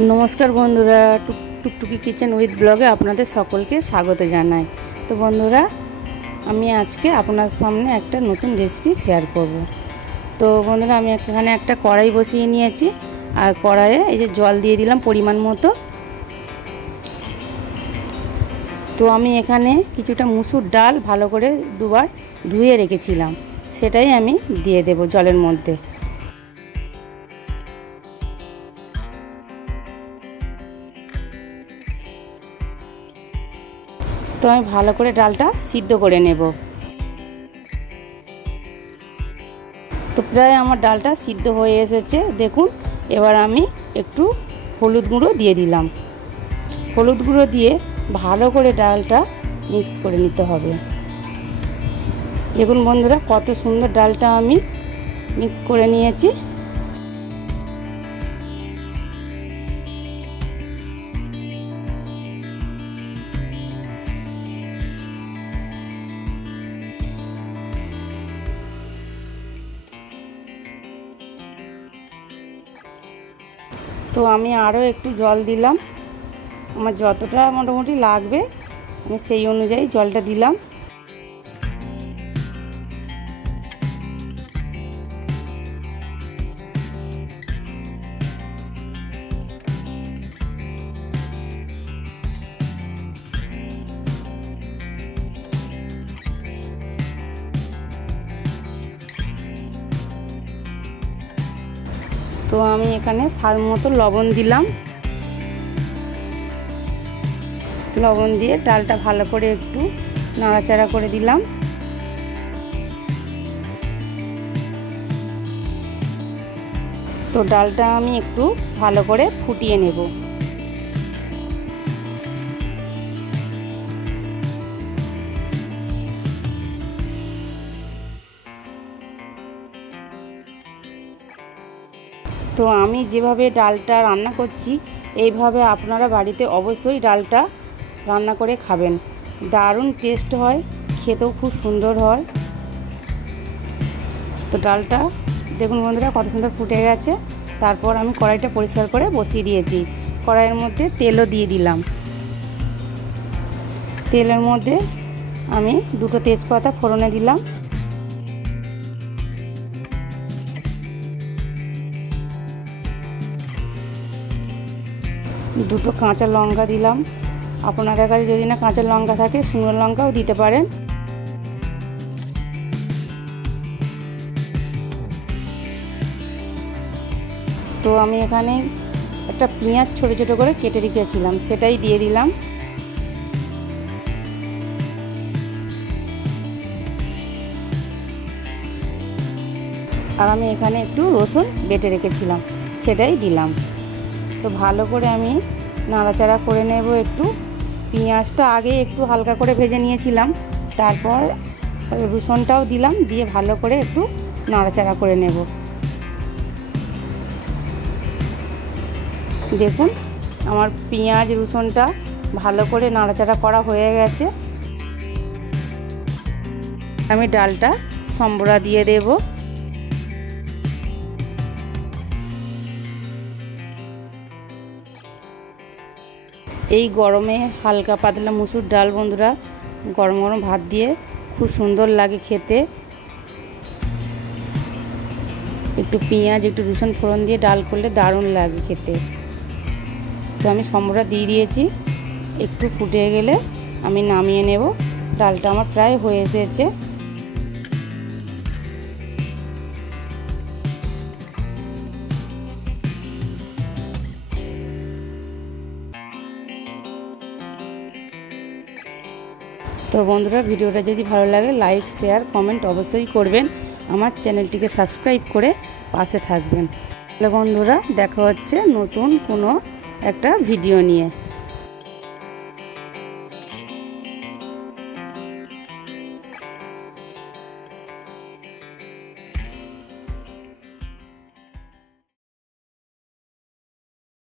नमस्कार बंधुरा टुकटुकी kitchen with ब्लगे आपनादेर सकलके स्वागत जानाई। तो बंधुरा आमी आजके आपनार सामने एक नतून रेसिपि शेयर करब। तो बंधुरा आमी एखाने एक कड़ाई बसिए निएछि और कड़ाइए एई जे जल दिए दिलाम परिमाण मतो। तो आमी एखाने किछुटा मुसुर डाल भालो करे दुबार धुए रेखेछिलाम, सेटाई आमी दिए देब जलेर मध्य। तो आमी भालो करे डालटा सिद्ध करे नेब। तो प्राय आमार डालटा सिद्ध हये एसेछे देखुन। एबार आमी एकटू हलुद गुঁড়ো दिए दिलाम। हलुद गुঁড়ো दिए भालो करे डालटा मिक्स करे निते हबे। देखुन बंधुरा कत सुंदर डालटा आमी मिक्स करे निएछि। तो आमी आरो एकटू जल दिलाम, आमार जतटा मोटामुटी लागबे आमी सेई अनुयायी जलटा दिलाम। तो आमी एखाने स्वाद मतो लवण दिलाम। लवण दिए डालटा भालो करे एकटू नाड़ाचाड़ा करे दिलाम। तो डालटा आमी एकटू भालो करे फुटिए नेब। तो आमी जेभावे डालटा रान्ना करछि एइभावे आपनारा बाड़ीते अवश्यई डालटा रान्ना करे खाबेन। दारुण टेस्ट हय, खेतेও खूब सुंदर हय। तो डालटा देखुन बंधुरा कत सुंदर फुटे गेছে। तारपर आमी कड़ाईटा परिष्कार करे बसिए दिएछि। कड़ाइয়ের মধ্যে তেলও দিয়ে দিলাম। তেলের মধ্যে আমি দুটো তেজপাতা ফোড়নে দিলাম। দুটো কাঁচা লঙ্কা দিলাম। আপনাদের কাছে যদি না কাঁচা লঙ্কা থাকে শুকনো লঙ্কাও দিতে পারেন। তো আমি এখানে একটা পেঁয়াজ ছোট ছোট করে কেটে রেখেছিলাম, সেটাই দিয়ে দিলাম। আর আমি এখানে একটু রসুন বেটে রেখেছিলাম, সেটাই দিলাম। तो भालो करे आमी नाड़ाचाड़ा करे नेब। एकटू पेঁয়াজটা आगे एकटू हालका करे भेजे निएछिलाम, तारपर रसुनटाও दिलाम, दिए भालो करे एकटू नाड़ाचाड़ा करे नेब। देखुन आमार पेঁয়াজ रसुनटा भालो करे नाड़ाचाड़ा करा हये गेছে। आमी डालटा सम्बरा दिए देब। এই গরমে হালকা পাতলা মুসুর ডাল বন্ধুরা গরম গরম ভাত দিয়ে খুব সুন্দর লাগে খেতে। একটু পেঁয়াজ একটু রসুন ফোড়ন দিয়ে ডাল করলে দারুণ লাগে খেতে। তো আমি সম্বরা দিয়ে দিয়েছি, একটু ফুটে গেলে আমি নামিয়ে নেব। ডালটা আমার প্রায় হয়ে এসেছে। तो बंधुरा भिडियोटा यदि भालो लागे लाइक शेयर कमेंट अवश्य करबेन। आमार चैनलटिके सबस्क्राइब करे पाशे थाकबेन। बंधुरा देखा होच्छे नतून कोनो एकटा भिडियो निये।